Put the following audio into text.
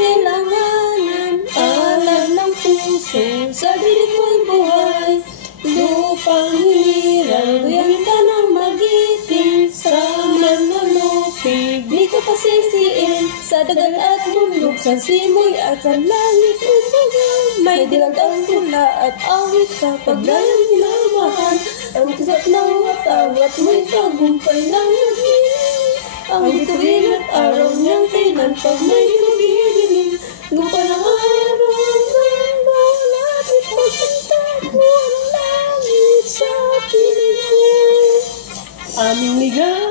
silanganan, alab ng puso, sa gilid mo'y buhay. Lupang hinirang, yan ka ng magiting, sa mananupig, di ka pasisiin. Sa dagat at bundok, sa simoy at sa langit, kumbaga, may dilag ang tula at awit sa paglayang minamahal. Ang kisap ng watawat, may tagumpay ng nagdilim. Ang bituin at araw niyang kailan pag may lumigiling. Lupa ng araw ng malapit magpagtagpo ang langit sa piling mo. Aming ligaw